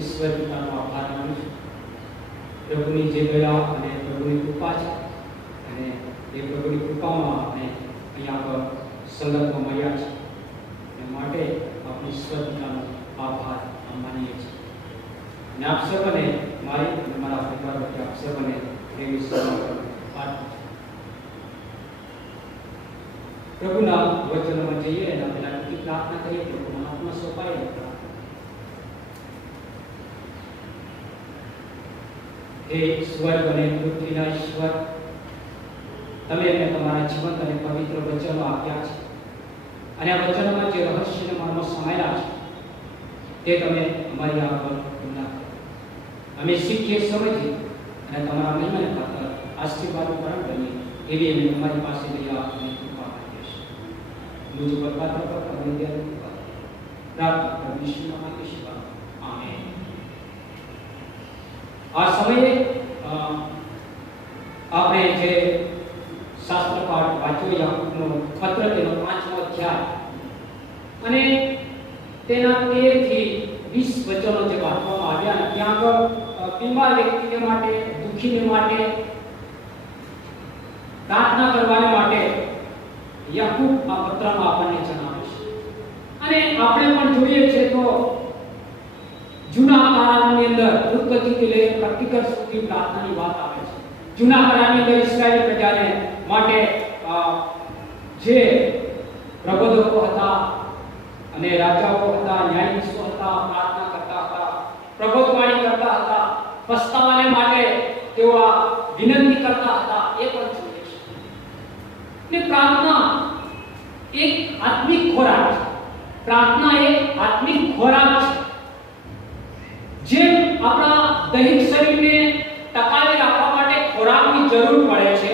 ઈશ્વર પિતાનો આભાર માનું છું. પ્રભુની જે દયા અને પ્રભુની કૃપા છે અને એ પ્રભુની કૃપામાં આપણે અહીંયા પર સંગતમાં મળ્યા છે એ માટે આપણે ઈશ્વર પિતાનો આભાર માનીએ છીએ. અને આપ સર્વને મારી અને મારા પરિવાર વચ્ચે આપ સર્વને પ્રેમી સલામ. પ્રભુના વચનમાં જઈએ એના પહેલા કેટલી પ્રાર્થના કરીએ. પ્રભુના હાથમાં સોંપાયેલી પ્રાર્થના. હે સ્વર્ગ અને પૃથ્વીના ઈશ્વર, તમે અમને તમારા જીવંત અને પવિત્ર વચનો આપ્યા છે અને આ વચનોમાં જે રહસ્યના મર્મો સમાયેલા છે તે તમે અમારી આગળ ખુલ્લા કરો. અમે શીખીએ, સમજીએ અને તમારા મહિમાને ખાતર આશીર્વાદ ગ્રહણ કરીએ એવી અમે તમારી પાસે દયા અને કૃપા માંગીએ છીએ. મુझ પર પાત્ર પર તમે દયા કૃપા પ્રાર્થના પ્રભુ ઈસુના નામે શિવા. આમેન. આ સમયે આપણે જે શાસ્ત્ર પાઠ વાંચ્યો યાકૂબનો પત્ર તેનો 5મો અધ્યાય અને તેના 13 થી 20 વચનો જે વાંચવામાં આવ્યા અને ત્યાં આગળ બીમાર વ્યક્તિને માટે, દુઃખીને માટે પ્રાર્થના કરવાને માટે યાકૂબ આ પત્રમાં આપણને જણાવે છે. અને આપણે પણ જોઈએ છે તો જૂના કરારની અંદર ઉત્પત્તિથી લઈને પ્રતિકર સુધી પ્રાર્થનાની વાત આવે છે. જૂના કરારની અંદર ઇસ્રાયેલી પ્રજાને માટે જે પ્રબોધકો હતા અને રાજાઓ હતા, ન્યાયાધીશો હતા, પ્રાર્થના કરતા હતા, પ્રબોધવાણી કરતા હતા, પસ્તાવાને માટે તેઓ વિનંતી કરતા હતા, એ પણ જોઈએ છે. ને પ્રાર્થના એક આત્મિક ખોરાક છે. પ્રાર્થના એક આત્મિક ખોરાક છે. જેમ આપણા દૈહિક શરીરને ટકાવી રાખવા માટે ખોરાકની જરૂર પડે છે,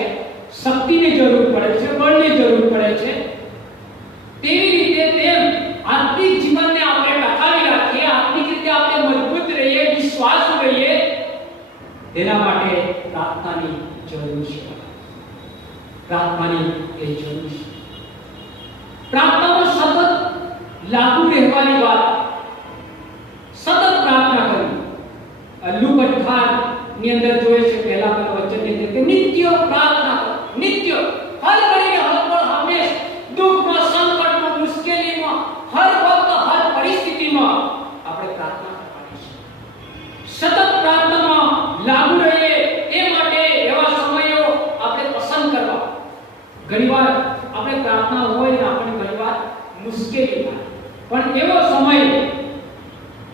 શક્તિની જરૂર પડે છે, બળની જરૂર પડે છે, તેવી રીતે તેમ આત્મિક જીવનને આપણે ટકાવી રાખીએ, આત્મિક રીતે આપણે મજબૂત રહીએ, વિશ્વાસુ રહીએ, તેના માટે પ્રાર્થનાની જરૂર છે. પ્રાર્થનાની એ જરૂર છે. પ્રાર્થનામાં સતત લાગુ રહેવાની વાત, સતત પ્રાર્થના કરવી. લુક 18 ની અંદર જોઈએ છે પહેલા વચનની અંદર કે નિત્ય પ્રાર્થના કરો. નિત્ય હર ઘડીએ, હર પળ, હંમેશ દુઃખમાં, સંકટમાં, મુશ્કેલીમાં, હર વખત, હર પરિસ્થિતિમાં આપણે પ્રાર્થના કરવાની છે. સતત પ્રાર્થનામાં લાગુ રહીએ એ માટે એવા સમયો આપણે પસંદ કરવા. ઘણીવાર આપણે પ્રાર્થના હોય ને આપણે ઘણીવાર મુશ્કેલી થાય, પણ એવો સમય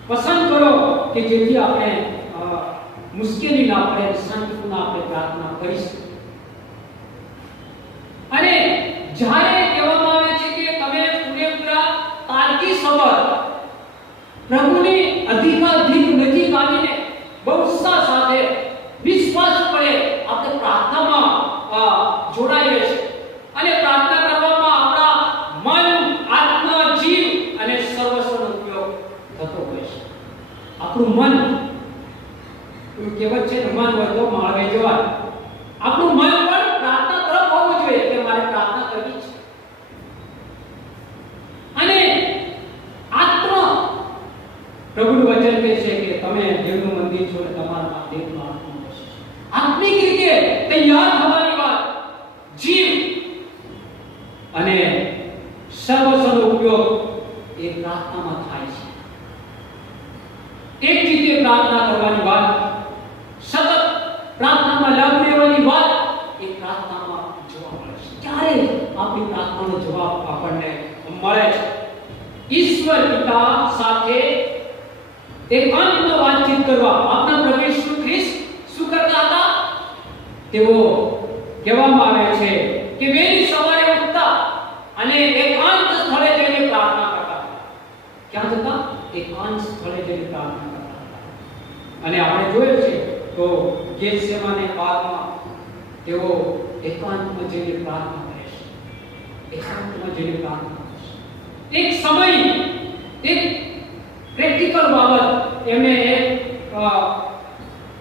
પસંદ કરો કે જેથી આપણે મુશ્કેલી ના પડે, શાંતિપૂર્ણ આપણે પ્રાર્થના કરી શકીએ. અને જ્યારે કહેવામાં આવે છે કે તમે પૂરેપૂરા તાજગી સબર પ્રભુની અધિકાધિક નજીક આવીને બહુ ઉત્સાહ સાથે, વિશ્વાસ પડે આપણે પ્રાર્થનામાં જોડાઈએ છીએ. અને પ્રાર્થના કરવામાં આપણા મન, આત્મા, જીવ અને સર્વસ્વનો ઉપયોગ થતો હોય છે. આપણું મન, કહેવત છે મન હોય તો માળવે જવાય. આપણું મન પણ પ્રાર્થના તરફ હોવું જોઈએ કે મારે પ્રાર્થના કરવી છે. અને આત્મા, પ્રભુનું વચન કહે છે કે તમે દેવનું મંદિર છો અને તમારા દેવમાં આત્મા વસે છે. આત્મિક રીતે તૈયાર થવાની વાત, જીવ અને સર્વસ્વનો ઉપયોગ એ પ્રાર્થનામાં થાય છે. એક રીતે પ્રાર્થના કરવાની વાત, સતત પ્રાર્થનામાં લાગુ રહેવાની વાત એ પ્રાર્થનામાં જોવા મળે છે. ક્યારે આપણી પ્રાર્થનાનો જવાબ આપણને મળે છે? ઈશ્વર પિતા સાથે એકાંતમાં વાતચીત કરવા આપણા પ્રભુ ઈસુ ખ્રિસ્ત શું કરતા હતા? તેઓ કહેવામાં આવે છે કે વહેલી સવારે ઉઠતા અને એકાંત સ્થળે જઈને પ્રાર્થના કરતા હતા. ક્યાં જતા? એકાંત સ્થળે જઈને પ્રાર્થના કરતા હતા. અને આપણે જોયું છે તો ગેથસેમાને બાગમાં તેઓ એકાંતમાં જઈને પ્રાર્થના કરે છે. એકાંતમાં જઈને પ્રાર્થના કરે છે. એક સમય, એક પ્રેક્ટિકલ બાબત એમને એક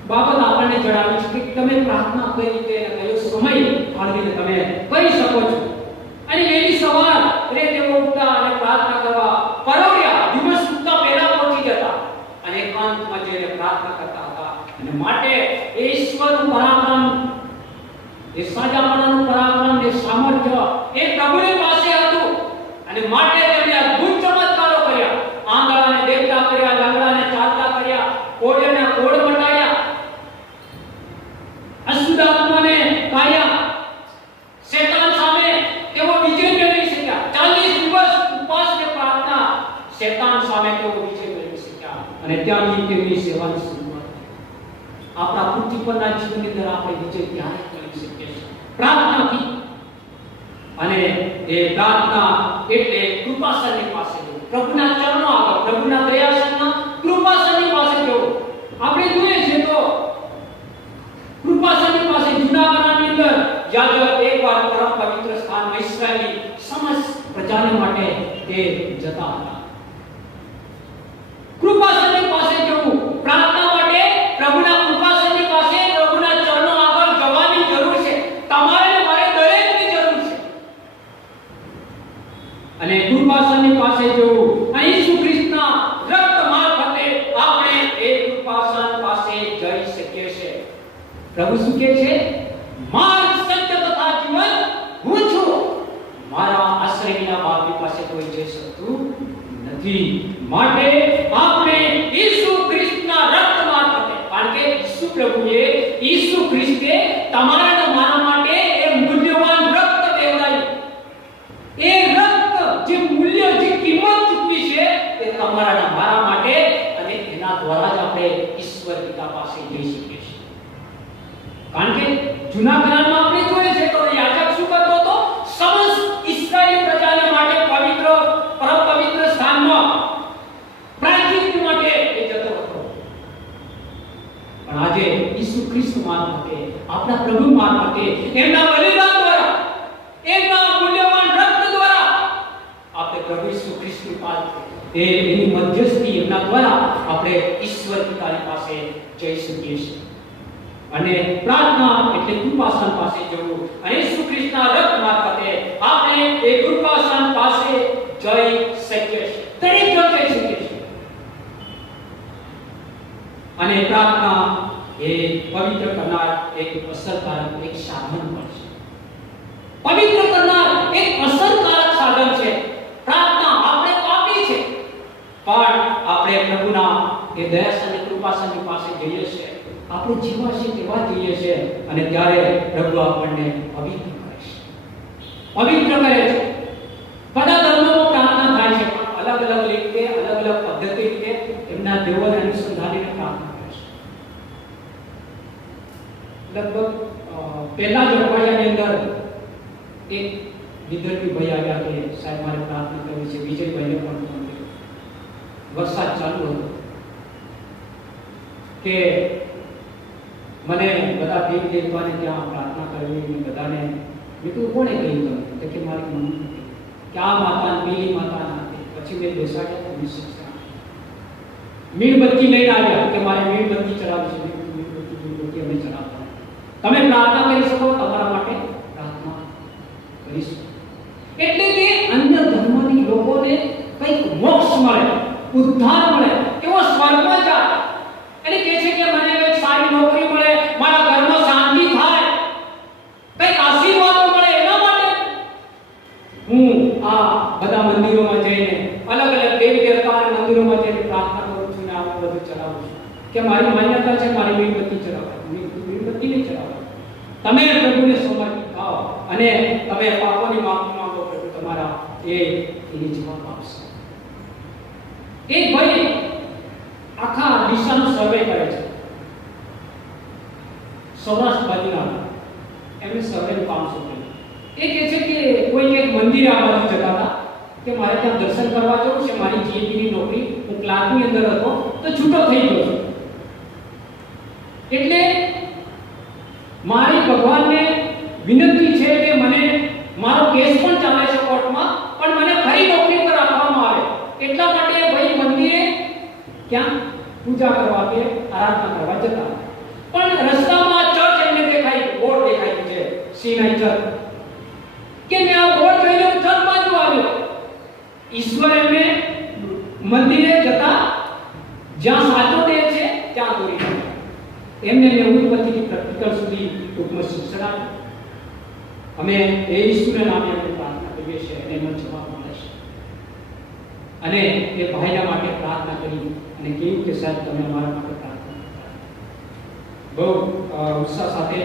બાબત આપણને જણાવી છે કે તમે પ્રાર્થના કઈ રીતે અને કયો સમય ફાળવીને તમે કરી શકો છો. અને વહેલી સવારે તેઓ ઉઠતા અને પ્રાર્થના કરવા પરોળ્યા, દિવસ ઉગતા પહેલા પહોંચી જતા અને એકાંત એકાંતમાં જઈને પ્રાર્થના કરતા હતા. અને માટે એ ઈશ્વરનું પરાક્રમ, એ સાજાપણાનું પરાક્રમ, એ સામર્થ્ય એ પ્રભુની પાસે હતું. અને માટે તેમણે અદ્ભુત ચમત્કારો કર્યા. આંધળાને દેખતા કર્યા, લંગડાને ચાલતા કર્યા, કોઢને કોઢ મટાડ્યા, અશુદ્ધ આત્માને કાઢ્યા. શેતાન સામે તેઓ વિજય મેળવી શક્યા. 40 દિવસ ઉપવાસ અને પ્રાર્થના, શેતાન સામે તેઓ વિજય મેળવી શક્યા. અને ત્યાંથી તેમની સેવાની શરૂઆત થઈ. આપણા પૃથ્વી પરના જીવનની અંદર આપણે વિજય ક્યારે મેળવી શકીએ છીએ? પ્રાર્થનાથી. અને એ પ્રાર્થના એટલે કૃપાસનની પાસે જવું, પ્રભુના ચરણો આગળ, પ્રભુના દયાસનના કૃપાસનની પાસે જવું. આપણે જોઈએ છે તો કૃપાસનની પાસે જૂના કરારની અંદર યાજક એકવાર પરમ પવિત્ર સ્થાનમાં ઇસ્રાએલી સમસ્ત પ્રજાને માટે તે જતા હતા. કૃપાસનની પાસે જવું, પ્રાર્થના માટે પ્રભુના કૃપાસનની પાસે, પ્રભુના ચરણો આગળ જવાની જરૂર છે. તમારે ને મારે દરેકની જરૂર છે. અને કૃપાસનની પાસે જવું, અને ઈસુ ખ્રિસ્તના રક્ત મારફતે આપણે એ કૃપાસન પાસે જઈ શકીએ છીએ. પ્રભુ શું કહે છે? માર્ગ, સત્ય તથા જીવન હું છું. મારા આશ્રય વિના બાપની પાસે કોઈ જઈ શકતું નથી. માટે આપણે ઈસુ ખ્રિસ્તના રક્ત મારફતે, કારણ કે ઈસુ પ્રભુએ, ઈસુ ખ્રિસ્તે તમારા અને મારા માટે એ મૂલ્યવાન રક્ત દેવડાવ્યું. એ રક્ત જે મૂલ્ય, જે કિંમત ચૂકવી છે એ તમારા અને મારા માટે, અને એના દ્વારા જ આપણે ઈશ્વર પિતા પાસે જઈ શકીએ છીએ. કારણ કે જૂના કરારમાં આપણે જોઈએ છે તો યાજક શું કરતો હતો? સમસ્ત ઇસ્રાએલી પ્રજાને માટે પવિત્ર, પરમ પવિત્ર સ્થાનમાં પ્રાયશ્ચિત માટે એ જતો હતો. પણ આજે ઈસુ ખ્રિસ્ત મારફતે, આપણા પ્રભુ મારફતે, એમના બલિદાન દ્વારા, એમના મૂલ્યવાન રક્ત દ્વારા આપણે પ્રભુ ઈસુ ખ્રિસ્તની પાસે, એની મધ્યસ્થી, એમના દ્વારા આપણે ઈશ્વર પિતાની પાસે જઈ શકીએ છીએ. અને પ્રાર્થના એટલે કૃપાસન પાસે જવું, અને ઈસુ ખ્રિસ્તના રક્ત મારફતે આપણે એ કૃપાસન પાસે જઈ શકીએ છીએ. દરેક જઈ શકીએ છીએ. અને પ્રાર્થના એ પવિત્ર કરનાર એક અસરકારક એક સાધન પણ છે. પવિત્ર કરનાર એક અસરકારક સાધન છે. પ્રાર્થના આપણે પાપી છે, પણ આપણે પ્રભુના એ દયાસન અને કૃપાસનની પાસે જઈએ છીએ. આપણે જેવા છે તેવા જઈએ છીએ, અને ત્યારે પ્રભુ આપણને પવિત્ર કરે છે. પવિત્ર કરે છે. બધા ધર્મોમાં પ્રાર્થના થાય છે, પણ અલગ અલગ રીતે, અલગ અલગ પદ્ધતિ રીતે એમના દેવોને અનુસંધાનીને પ્રાર્થના કરે છે. લગભગ પહેલા જ અઠવાડિયાની અંદર એક વિદ્યાર્થી ભાઈ આવ્યા કે સાહેબ મારે પ્રાર્થના કરવી છે. વિજયભાઈને પણ ફોન કર્યો. વરસાદ ચાલુ હતો કે મને બધા દેવ દેવતાને ત્યાં પ્રાર્થના કરવી, બધાને મેં કીધું કોણે કહ્યું તમે? તો કે મારી મમ્મી કે આ માતા, પેલી માતા નથી. પછી મેં બેસાડ્યા, શિક્ષા મીણબત્તી લઈને આવ્યા કે મારે મીણબત્તી ચડાવવી છે. મીણબત્તી અમે ચડાવતા. તમે પ્રાર્થના કરી શકો, તમારા માટે પ્રાર્થના કરી શકો. એટલે કે અન્ય ધર્મની લોકોને કંઈક મોક્ષ મળે, ઉદ્ધાર મળે, તેઓ સ્વર્ગમાં જાય. અને કહે છે કે મને કંઈક સારી નોકરી મળે, મારા ઘરમાં શાંતિ થાય, કંઈક આશીર્વાદો મળે, એના માટે હું આ બધા મંદિરોમાં જઈને, અલગ અલગ દેવી દેવતાના મંદિરોમાં જઈને પ્રાર્થના કરું છું ને આવું બધું ચડાવું છું. કે મારી માન્યતા છે મારી મીણબત્તી ચડાવવાની. મીણબત્તી નહીં ચડાવવાની. તમે પ્રભુને સમર્પિત થાઓ અને તમે પાપોની માફી માંગો. પ્રભુ તમારા એની જવાબ આપશે. એક ભાઈ આખા દિશાનો સર્વે કરે છે. સૌરાષ્ટ્ર બાજુના એમને સર્વેનું કામ સોંપ્યું. એ કહે છે કે કોઈ એક મંદિરે આ બાજુ જતા હતા કે મારે ત્યાં દર્શન કરવા જવું છે. મારી જીએપીની નોકરી, હું ક્લાર્કની અંદર હતો તો છૂટો થઈ ગયો છું. એટલે મારી ભગવાનને વિનંતી છે કે મને મારો કેસ પણ ચાલે છે કોર્ટમાં, પણ મને ફરી નોકરી પર રાખવામાં આવે. એટલા માટે ભાઈ મંદિરે ક્યાં પૂજા કરવા કે આરાધના કરવા જતા. પણ રસ્તામાં ચર્ચ એમને દેખાય, બોર્ડ દેખાય છે સીનાઈ ચર્ચ. કે મેં આ બોર્ડ જોઈને ચર્ચ બાજુ આવ્યો. ઈશ્વર એમને મંદિરે જતા જ્યાં સાચો દેવ છે ત્યાં દોરી ગયા. એમને ઉત્પત્તિથી પ્રેક્ટિકલ સુધી ટૂંકમાં શિક્ષણ આપ્યું. અમે એ ઈસુના નામે અમે પ્રાર્થના કરીએ છીએ અને એનો જવાબ મળે છે. અને એ ભાઈના માટે પ્રાર્થના કરી અને કહ્યું કે સાહેબ તમે અમારા માટે પ્રાર્થના કરો. બહુ ઉત્સાહ સાથે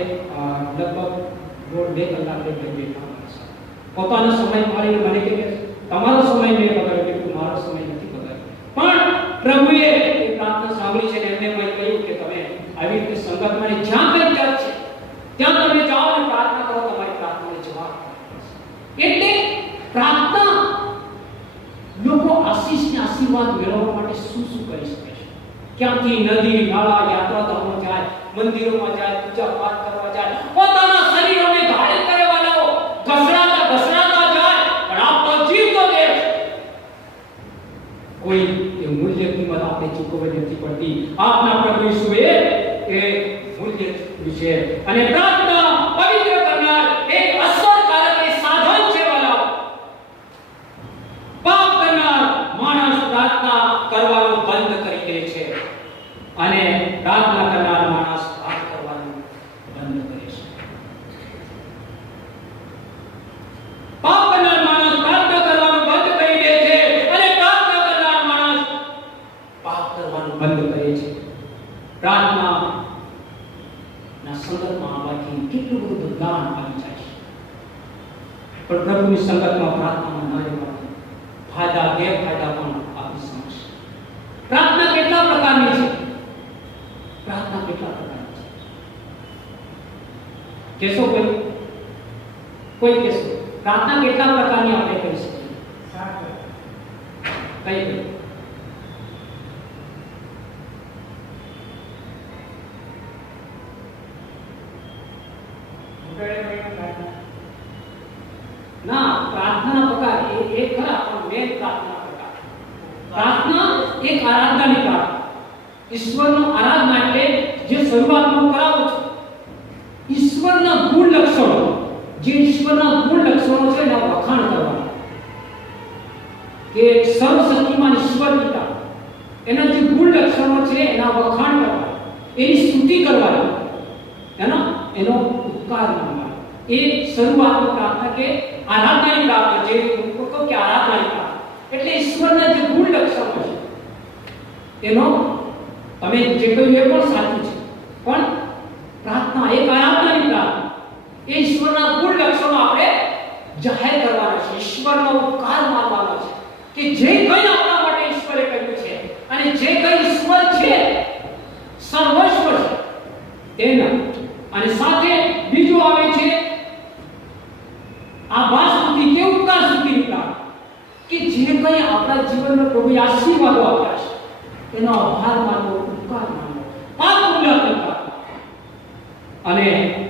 લગભગ 1.5 કલાક બેઠા પોતાનો સમય મારીને મને કહે તમારો સમય મેં બગાડ્યો કે મારો સમય નથી બગાડ્યો. પણ પ્રભુએ એ પ્રાર્થના સાંભળી છે અને એમને મેં કહ્યું કે તમે આવી રીતે સંગતમાં જ્યાં કઈ જગ્યા છે ત્યાં તમે જાઓ અને પ્રાર્થના કરો, તમારી પ્રાર્થનાનો જવાબ મળશે. એટલે પ્રાર્થના લોકો આશીષને આશીર્વાદ મેળવવા માટે શું શું કરી શકે છે? ક્યાંથી નદી નાળા યાત્રાધામો જાય, મંદિરોમાં જાય, પૂજા પાઠ કરવા જાય, પોતાના શરીરોને ધારણ કરવા લાવો, ઘસડાતા જાય, પણ આપણો જીવ તો દે કોઈ એ મૂલ્ય કિંમત આપણે ચૂકવવી નથી પડતી. આપના પ્રભુ ઈસુએ એ મૂલ્ય વિશે અને પ્રાર્થના પવિત્ર કરનાર એક અસરકારક સાધન છે. વાલા પાપ કરનાર માણસ પ્રાર્થના કરવાનું બંધ કરી દે છે અને પ્રાર્થના કરનાર માણસ પાપ કરવાનું બંધ કરે છે. પાપ કરનાર માણસ પ્રાર્થના કરવાનું બંધ કરી દે છે અને પ્રાર્થના કરનાર માણસ પાપ કરવાનું બંધ કરે છે. પ્રાર્થના ના સંગતમાં આવવાથી કેટલું બધું બદલાવ આવી જાય છે. પણ પ્રભુની સંગતમાં પ્રાર્થનામાં ન રહેવાથી ફાયદા ગેરફાયદા પણ આપણી સમક્ષ. પ્રાર્થના કેટલા પ્રકારની છે? પ્રાર્થના કેટલા પ્રકારની છે કેસો કોઈ કેસો પ્રાર્થના કેટલા પ્રકારની આપણે કરી શકીએ? 7 કઈ ના પ્રાર્થના પ્રકાર એ ખરા પણ મેન પ્રાર્થના પ્રકાર. પ્રાર્થના એક આરાધનાની પ્રાર્થના. ઈશ્વરનો આરાધના એટલે જે શરૂઆતમાં કરાવો છો ઈશ્વરના ગુણ લક્ષણો, જે ઈશ્વરના ગુણ લક્ષણો છે એના વખાણ કરવાના. કે સર્વશક્તિમાન ઈશ્વર પિતા એના જે ગુણ લક્ષણો છે એના વખાણ કરવાના, એની સ્તુતિ કરવાની, એનો ઉપકાર માનવાનો. એ શરૂઆતની પ્રાર્થના કે આરાધનાની પ્રાર્થના, જે કહો કે આરાધનાની પ્રાર્થના એટલે ઈશ્વરના જે ગુણ લક્ષણો છે એનો તમે જે કહ્યું એ પણ સાચું છે, પણ પ્રાર્થના એક આરાધનાની પ્રાર્થના એ ઈશ્વરના ગુણ લક્ષણો આપણે જાહેર કરવાના છે, ઈશ્વરનો ઉપકાર માનવાનો છે કે જે કંઈ આપણા માટે ઈશ્વરે કર્યું છે અને જે કંઈ ઈશ્વર છે સર્વસ્વ છે તેના. અને સાથે બીજું આવે છે આભાર સ્તુતિ કે ઉપકાર સ્તુતિની પ્રાર્થના કે જે કંઈ આપણા જીવનમાં પ્રભુએ આશીર્વાદો આપ્યા છે એનો આભાર માનવો, ઉપકાર માનવો, પાપ પ્રાર્થના. અને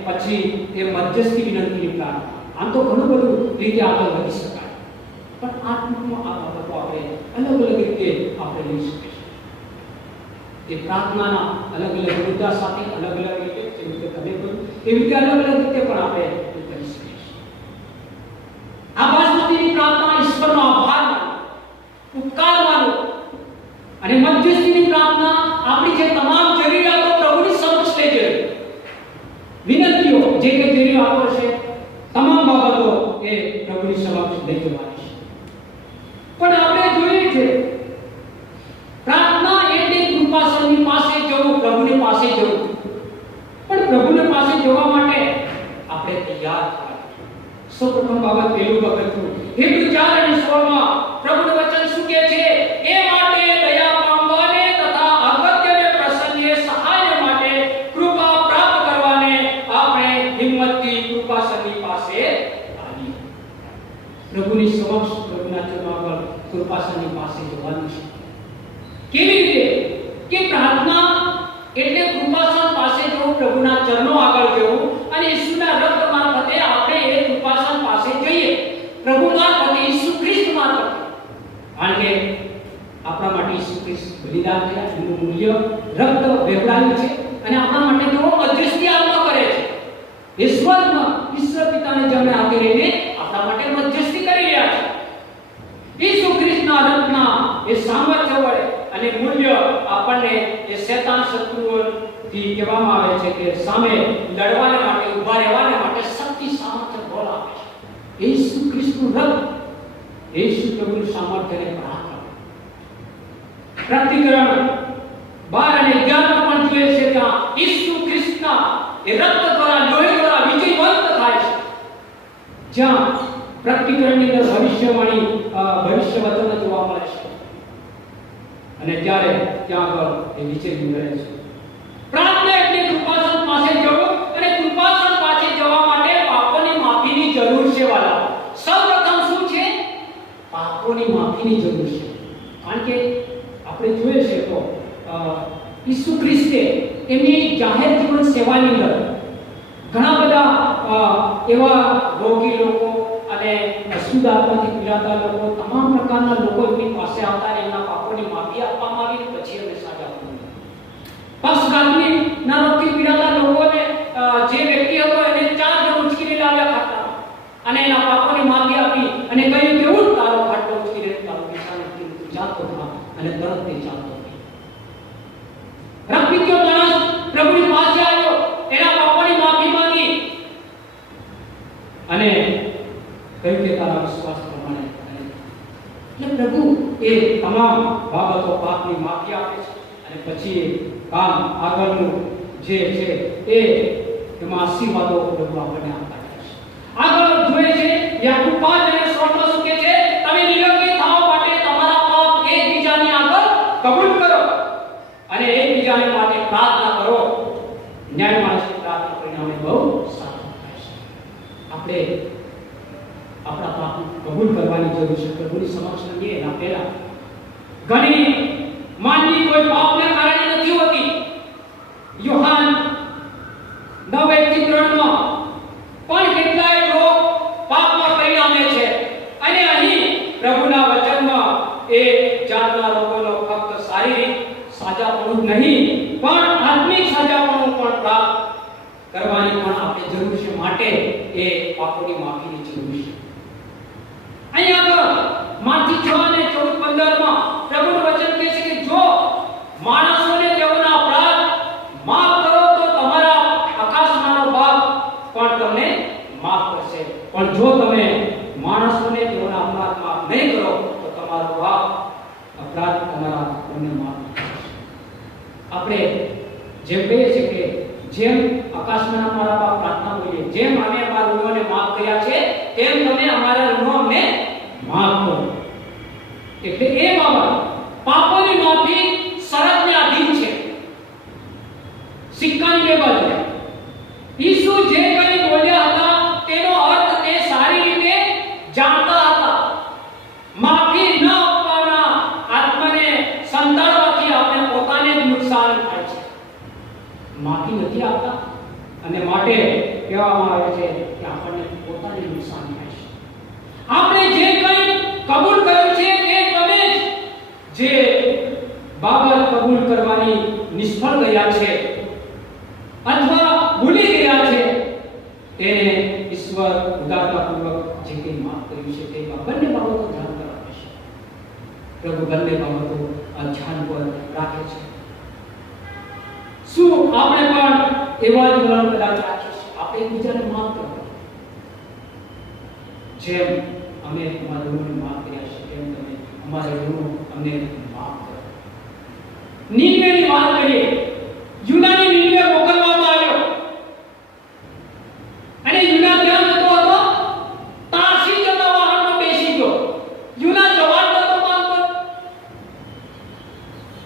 પછી એ મધ્યસ્થી વિનંતીની પ્રાર્થના. આમ તો ઘણું બધું રીતે આગળ વધી શકાય, પણ આ ટૂંકમાં આ બાબતો આપણે અલગ અલગ રીતે આપણે લઈ શકીએ છીએ. એ પ્રાર્થનાના અલગ અલગ મુદ્દા સાથે અલગ અલગ રીતે જેમ કે તમે કહ્યું એવી રીતે અલગ અલગ રીતે પણ આપણે કરી શકીએ છીએ. આભાર સ્તુતિની પ્રાર્થના ઈશ્વરનો આભાર માનો, ઉપકાર માનો. અને મધ્યસ્થીની પ્રાર્થના આપણી જે તમામ જરૂરિયાતો પ્રભુની સમક્ષ લઈ જવી, વિનંતીઓ જે કે જરૂરિયાતો છે તમામ બાબતો એ પ્રભુની સમક્ષ લઈ જવાની છે. પણ આપણે જોઈએ છે પ્રાર્થના એટલે કૃપાસનની પાસે જવું, પ્રભુની પાસે જવું. પણ પ્રભુની પાસે જવા માટે આપણે તૈયાર થવું. સૌપ્રથમ બાબત પહેલું પગથિયું હિબ્રુ 4:16 માં પ્રભુનું વચન શું કહે છે? એ માટે દયા પામવાને તથા અગત્યને પ્રસંગે સહાય માટે કૃપા પ્રાપ્ત કરવાને આપણે હિંમતથી કૃપાસનની પાસે આવી. પ્રભુની સમક્ષ, પ્રભુના ચરણો પર કૃપાસનની પાસે જવાનું છે. કેવી રીતે? કે પ્રાર્થના એટલે કૃપાસન પાસે જવું, પ્રભુના ચરણો આગળ જવું અને ઈસુના રક્ત મારફતે આપણે એ કૃપાસન પાસે જઈએ. પ્રભુ મારફતે, ઈસુ ખ્રિસ્ત મારફતે. કારણ કે આપણા માટે ઈસુ ખ્રિસ્ત બલિદાન થયા, એનું મૂલ્ય રક્ત વહેવડાવ્યું છે અને આપણા માટે તેઓ મધ્યસ્થી આત્મા કરે છે. ઈશ્વરમાં ઈશ્વર પિતાને જમણે હાથે રહીને આપણા માટે મધ્યસ્થી કરી રહ્યા છે. ઈસુ ખ્રિસ્તના રક્તના એ સામર્થ્ય વડે અને મૂલ્ય આપણને એ શૈતાન શત્રુઓથી કહેવામાં આવે છે કે સામે લડવાને માટે, ઊભા રહેવાને માટે શક્તિ સામર્થ્ય બળ આપે છે. યેસુ ખ્રિસ્તનું રક્ત, યેસુ પ્રભુનું સામર્થ્યને પરાક્રમ. પ્રતિકરણ 12 અને 11 માં પણ જોઈએ છે કે યેસુ ખ્રિસ્તના એ રક્ત દ્વારા, લોહી દ્વારા વિજયવંત થાય છે. જ્યાં પ્રતિકરણની અંદર ભવિષ્યવાણી, ભવિષ્ય વચનો જોવા મળે છે અને ત્યારે ત્યાં આગળ એ વિજય મેળવે છે. પ્રાર્થના એટલે કૃપાસન પાસે જવું, અને કૃપાસન પાસે જવા માટે પાપોની માફીની જરૂર છે. વાલા, સૌપ્રથમ શું છે? પાપોની માફીની જરૂર છે. કારણ કે આપણે જોઈએ છે તો ઈસુ ખ્રિસ્તે એમની જાહેર જીવન સેવાની અંદર ઘણા બધા એવા રોગી લોકો અને અશુદ્ધ આત્માથી પીડાતા લોકો, તમામ પ્રકારના લોકો એમની પાસે આવતા અને એમના પાપોની માફી આપવામાં આવી, પછી એમને સાજા આપવામાં. પક્ષઘાતની ના રોગથી પીડાતા લોકોને જે વ્યક્તિ હતો એને 4 જણ ઉચકીને લાવ્યા ખાટલામાં અને એના પાપોની માફી આપી અને કહ્યું કે ઉઠ, તારો ખાટલો ઉચકીને તારો નિશાન જાતો થા, અને તરત તે ચાલતો. રક્તિયો માણસ પ્રભુની પાસે આવ્યો, એના પાપોની માફી માંગી અને કહ્યું કે તારા વિશ્વાસ પ્રમાણે. એટલે પ્રભુ એ તમામ બાબતો, પાપની માફી આપે છે અને પછી કામ આગળનું જે છે એ એમાં આશીર્વાદો પ્રભુ આપણને આપતા રહે છે. આગળ જોઈએ છે યાકૂબ 5 અને 16 માં શું કહે છે? તમે નિરોગી થવા માટે તમારા પાપ એકબીજાની આગળ કબૂલ કરો અને એકબીજાને માટે પ્રાર્થના કરો. ન્યાય માણસની પ્રાર્થના પરિણામે બહુ સારું થાય છે. આપણે આપણા પાપ કબૂલ કરવાની જરૂર છે. પ્રભુની સમક્ષ લઈએ એના પહેલા ઘણી માનવી કોઈ પાપને કારણે નથી હોતી. યોહાન 9:3 માં પણ કેટલાય લોક પાપમાં પરિણમે છે અને અહીં પ્રભુના વચનમાં એ જાતના રોગોનો ફક્ત શારીરિક સાજાપણું નહીં પણ આત્મિક સાજાપણું પણ પ્રાપ્ત કરવાની પણ આપણે જરૂર છે. માટે એ પાપોની માફીની જરૂર છે. અહીંયા માથી 6 અને 14-15 માં પ્રભુનું વચન કહે છે કે જો માણસોને તેઓના અપરાધ માફ કરો તો તમારા આકાશમાંનો બાપ પણ તમને માફ કરશે, પણ જો તમે માણસોને તેઓના અપરાધ માફ નહીં કરો તો તમારો બાપ અપરાધ તમારા તમને માફ કરશે. આપણે જેમ કહીએ છીએ કે જેમ આકાશમાં અમારા બાપ પ્રાર્થના કરીએ, જેમ અમે અમારા ઋણોને માફ કર્યા છે તેમ તમે અમારા ઋણો અમને માફ કરો. એટલે એ બાબત પાપોની માફી શરતને આધીન છે. સિક્કાની બે બાજુ. ઈસુ જે કંઈ બોલ્યા હતા તેનો અર્થ તે સારી રીતે જાણતા હતા. માફી ન આપવાના આત્માને સંતાડવાથી આપણે પોતાને જ નુકસાન થાય છે. માફી નથી આપતા અને માટે કહેવામાં આવે છે કે આપણને પોતાને નુકસાન થાય છે. આપણે જે કંઈ કબૂલ કર્યું છે તે તમે જે બાબત કબૂલ કરવાની નિષ્ફળ ગયા છે અથવા ભૂલી ગયા છે તેને ઈશ્વર ઉદારતાપૂર્વક જે કંઈ માફ કર્યું છે તે બંને બાબતો ધ્યાન પર રાખે છે. પ્રભુ બંને બાબતો ધ્યાન પર રાખે છે. શું આપણે પણ એવા જ વલણ કદાચ રાખીશું? આપણે એકબીજાને માફ કરો જેમ અમે અમારા ઋણોને માફ કર્યા છે તેમ તમે અમારા ઋણો અમને માફ કરો. નીનવેની વાત કરીએ. યુનાની નીનવે મોકલવામાં આવ્યો અને યુના ક્યાં જતો હતો? તારસી જતા વાહનમાં બેસી ગયો. યુના જવાબ નતો માંગતો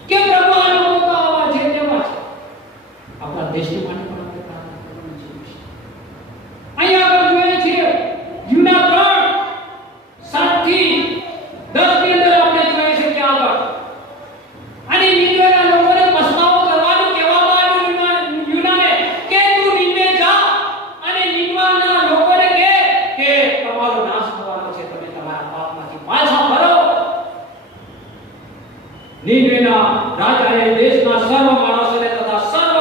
કે પ્રભુ આ લોકો તો આવા છે તેવા છે. આપણા દેશને માટે પણ આપણે પ્રાર્થના કરવાની જરૂર છે. અહીંયા આપણે જોઈએ છીએ યુના 3:7 થી 10 ની અંદર આપણે જોઈએ છે કે આગળ અને નીનવેના લોકોને પસ્તાવો કરવાનું કહેવામાં આવ્યું યુનાને કે તું નીનવે જા અને નીનવાના લોકોને કે તમારો નાશ થવાનો છે, તમે તમારા પાપમાંથી પાછા ફરો. નીનવેના રાજાએ દેશના સર્વ માણસોને તથા સર્વ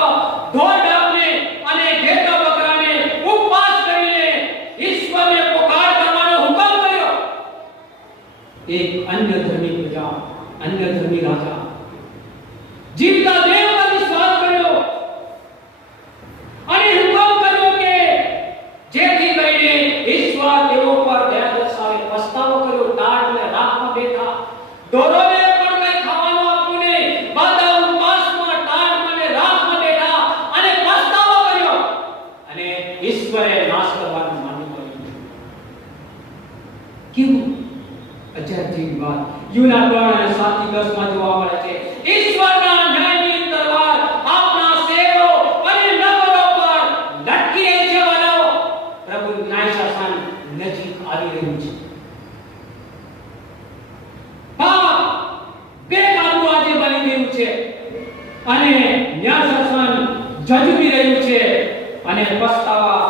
ઢોર-ઢાકને અને ઘેટા બકરાને ઉપવાસ કરીને ઈશ્વરને પોકાર કરવાનો હુકમ કર્યો. એક અન્ય ધર્મી પ્રજા, અન્ય ધર્મી રાજા જીવતા દેવ યુના 3 અને 7 થી 10 માં જોવા મળે છે. ઈશ્વરના ન્યાયની તલવાર આપના શેરો અને નગરો પર લટકી રહી છે. વાલાઓ, પ્રભુ ન્યાય શાસન નજીક આવી રહ્યું છે. પાપ બેકાબુ આજે બની ગયું છે અને ન્યાય શાસન જજુમી રહ્યું છે અને પસ્તાવા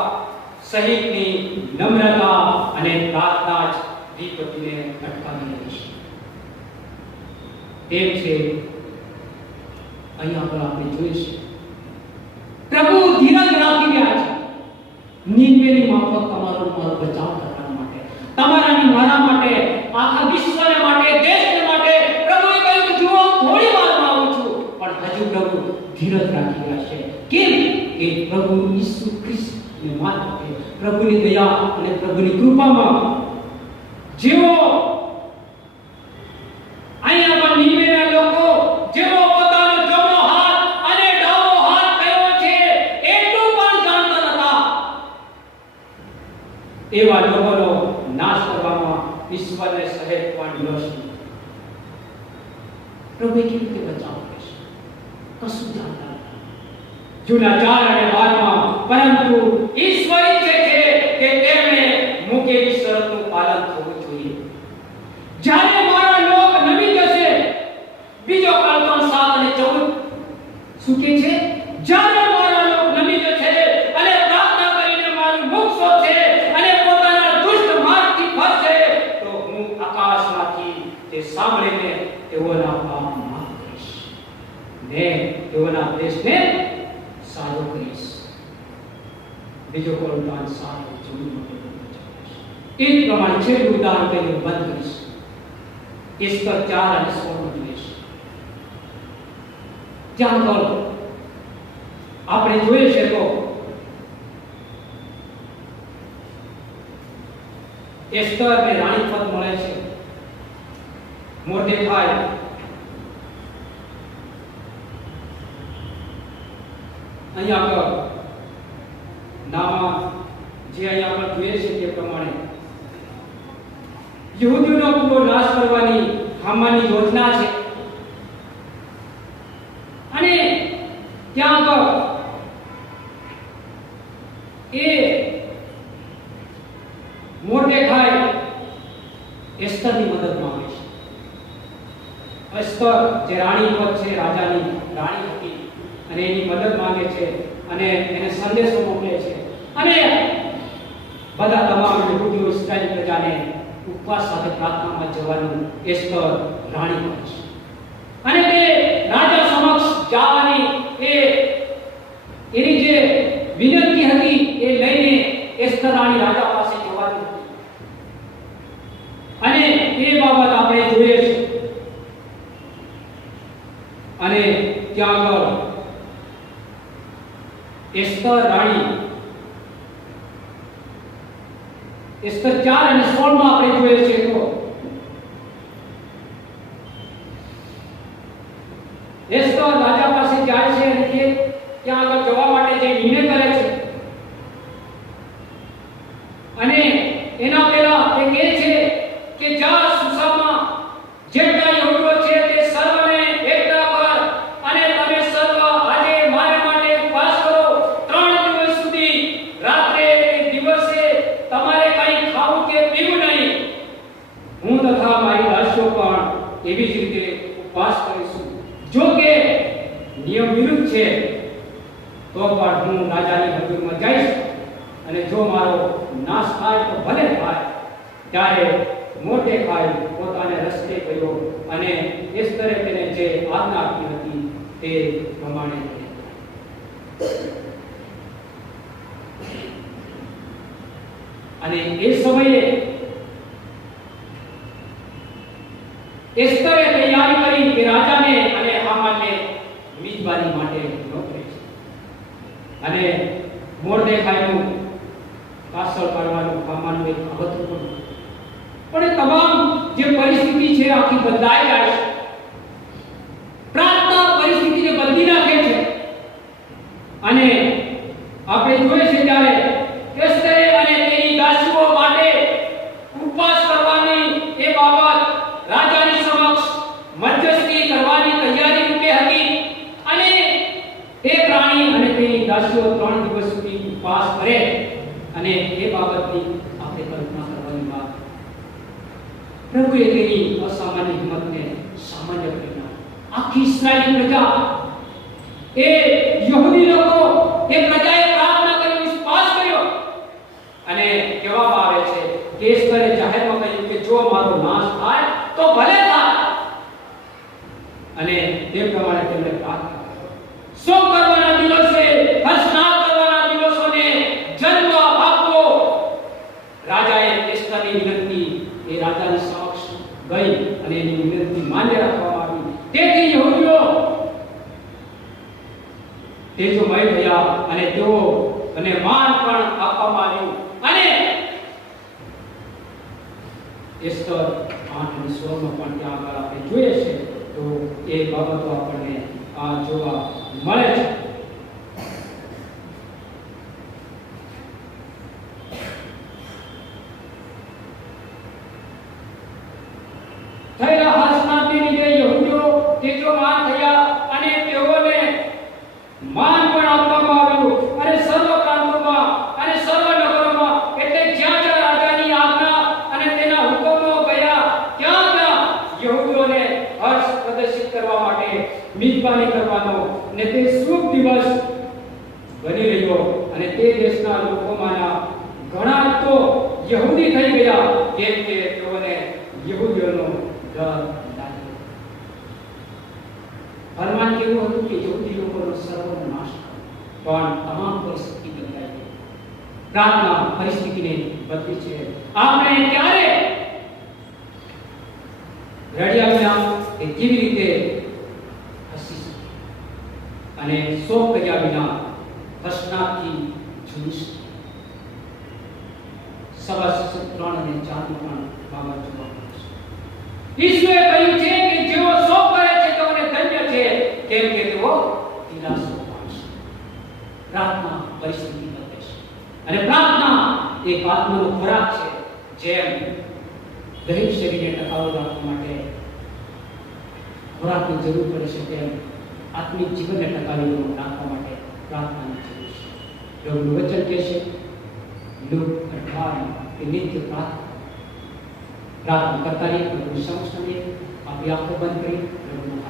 સહિતની નમ્રતા અને પ્રાર્થના જ વિપત્તિને અટકાવી રહી છે. એમ છે અહીંયા પર આપણે જોઈશું પ્રભુ ધીરજ રાખી રહ્યા છે. નીનવેની માફક તમારો મારો બચાવ કરવા માટે, તમારા અને મારા માટે, આખા વિશ્વને માટે, દેશને માટે પ્રભુએ કહ્યું કે જુઓ થોડી વારમાં આવું છું. પણ હજુ પ્રભુ ધીરજ રાખી રહ્યા છે. કેમ કે પ્રભુ ઈસુ ખ્રિસ્તને માટે પ્રભુની દયા અને પ્રભુની કૃપામાં જેઓ અહીંયા પર નીનવેના લોકો જેઓ પોતાનો જમણો હાથ અને ડાબો હાથ કયો છે એટલું પણ જાણતા નતા, એવા લોકોનો નાશ કરવામાં ઈશ્વરને સહેજ પણ રસ નથી. પ્રભુએ કેવી રીતે બચાવ કરશે કશું જાણતા હતા. જૂના 4 અને 12 માં પરંતુ ઈશ્વર ઈચ્છે છે કે તેમણે મૂકેલી શરતનું પાલન થવું જોઈએ. જ્યારે મારા લોક નમી જશે, બીજો કાલકોન 7 અને 14 શું કહે છે? જ્યારે મારા લોક નમી જશે અને પ્રાર્થના કરીને મારું મુખ શોધશે અને પોતાના દુષ્ટ માર્ગથી ફરશે, તો હું આકાશમાંથી તે સાંભળીને તેઓના પાપ માફ કરીશ ને તેઓના દેશને સારો કરીશ. બીજો કોલોસાન 7:14 એ જ પ્રમાણે છેલ્લું ઉદાહરણ કહીને બંધ કરીશ. એસ્તર 4 અને 16 જોઈશ. ત્યાં તો આપણે જોઈએ છે તો એસ્તરને રાણી પદ મળે છે. મોર્દેખાઈ અહીંયા આગળ નામા જે અહીંયા આગળ જોઈએ છે તે પ્રમાણે યહૂદીઓનો પૂરો નાશ કરવાની હામાનની યોજના છે અને ત્યાં આગળ એ મોર્દેખાઈ એસ્તરની મદદ માંગે છે. એસ્તર જે રાણી પદ છે, રાજાની રાણી હતી અને એની મદદ માંગે છે અને એને સંદેશો મોકલે છે અને બધા તમામ યહૂદીઓ ઇસ્રાએલ પ્રજાને ઉપવાસ સાથે પ્રાર્થનામાં જવાનું એસ્તર રાણી કહે છે અને તે રાજા સમક્ષ જવાની એની જે વિનંતી હતી એ લઈને એસ્તર રાણી રાજા પાસે જવાની હતી અને એ બાબત આપણે જોઈએ છે અને ત્યાં આગળ એસ્તર રાણી એસ્તર 4 અને 16 માં આપણે જોઈએ છે તો એસ્તર રાજા પાસે જાય છે અને તે ત્યાં આગળ જવા માટે જે નિર્ણય કરે છે અને એના પહેલા તે કહે છે કે જા સુસામાં જેટલા યહૂદીઓ છે તે સર્વને એકઠા કર અને તમે સર્વ આજે મારા માટે ઉપવાસ કરો. 3 દિવસ સુધી રાત્રે કે દિવસે તમારે કંઈ ખાવું કે પીવું નહીં. હું તથા મારી દાસીઓ પણ એવી જ રીતે ઉપવાસ કરીશું. જો કે નિયમ વિરુદ્ધ છે તો પણ હું રાજાની હજુરમાં જઈશ અને જો મારો નાશ થાય તો ભલે થાય. ત્યારે મોર્દેખાઈ પોતાને રસ્તે ગયો અને એસ્તરે તેને જે આજ્ઞા આપી હતી તે પ્રમાણે અને એ સમયે એસ્તરે તૈયારી કરી કે રાજાને અને હામાનને મિજબાની માટે મોકલે છે અને મોર્દેખાઈનું પાછળ પાડવાનું હામાનનું એક અગત્ય પણ તમામ જે પરિસ્થિતિ છે આખી બદલાઈ જાય છે. પ્રાર્થના પરિસ્થિતિને બદલી નાખે છે અને આપણે જોઈએ છે ત્યારે એસ્તરે અને તેની દાસીઓ માટે ઉપવાસ કરવાની એ બાબત રાજાની સમક્ષ એક રાણી અને તેની દાસીઓ 3 દિવસ સુધી ઉપવાસ કરે અને એ બાબતની આપણે કલ્પના કરવાની વાત. પ્રભુએ તેની અસામાન્ય હિંમતને સામાન્ય કરી નાખી. આખી ઇસ્રાયેલી પ્રજા, એ યહૂદી લોકો, એ પ્રજાએ પ્રાર્થના કરી, વિશ્વાસ કર્યો અને કહેવામાં આવે છે કે એસ્તરે જાહેરમાં કહ્યું કે જો મારો નાશ થાય તો ભલે થાય. અને તે પ્રમાણે તેમણે પ્રાર્થના કરી. શોક કરવાના દિવસે, હર્ષનાદ કરવાના દિવસોને જન્મ આપવો. રાજાએ એસ્તરની વિનંતી એ રાજાની સમક્ષ ગઈ અને એની વિનંતી માન્ય રાખવામાં આવી. તેથી યહૂદીઓ તેજોમય થયા અને તેઓ અને માન પણ આપવામાં આવ્યું. અને એસ્તર 8 અને 16 માં પણ ત્યાં આગળ આપણે જોઈએ છે તો એ બાબતો આપણને આ જોવા મળે છે. થયેલા હર્ષનાદને લીધે યહૂદીઓ તેજોમાન થયા અને તેઓને માન પણ આપવામાં આવ્યું. અને સર્વ પ્રાંતોમાં અને સર્વ નગરોમાં, એટલે જ્યાં જ્યાં રાજાની આજ્ઞા અને તેના હુકમો ગયા ત્યાં ત્યાં યહૂદીઓને હર્ષ પ્રદર્શિત કરવા માટે મિજબાની કરવાનો અને તે શુભ દિવસ બની રહ્યો. અને તે દેશના લોકોમાંના ઘણા તો યહૂદી થઈ ગયા કેમ કે તેઓને યહૂદીઓનો ડર લાગ્યો. ફરમાન કેવું હતું કે યહૂદી લોકોનો સર્વનો નાશ કરો, પણ તમામ પરિસ્થિતિ બદલાઈ ગઈ. પ્રાર્થના પરિસ્થિતિને બદલી છે. આપણે ક્યારે રડ્યા વિના એ કેવી રીતે હસી શકીએ અને શોક કર્યા વિના હસનાથી ઝૂમી શકીએ. સવા 3 અને 4 પણ બાબત જોવા મળે છે. ઈશ્વરે કહ્યું છે કે જેઓ શોક કરે છે તેઓને ધન્ય છે કેમ કે તેઓ દિલાસો પામશે. પ્રાર્થના પરિસ્થિતિ બદલે છે અને પ્રાર્થના એક આત્માનો ખોરાક છે. જેમ દૈહિક શરીરને ટકાવી રાખવા માટે ખોરાકની જરૂર પડે છે તેમ આત્મિક જીવનને ટકાવી રાખવા માટે પ્રાર્થનાની જરૂર છે. પ્રભુનું વચન કહે છે લુક 18 કે નિત્ય પ્રાર્થના કરતા રહીએ. પ્રભુની સમક્ષ આપણી આંખો બંધ કરી પ્રભુનો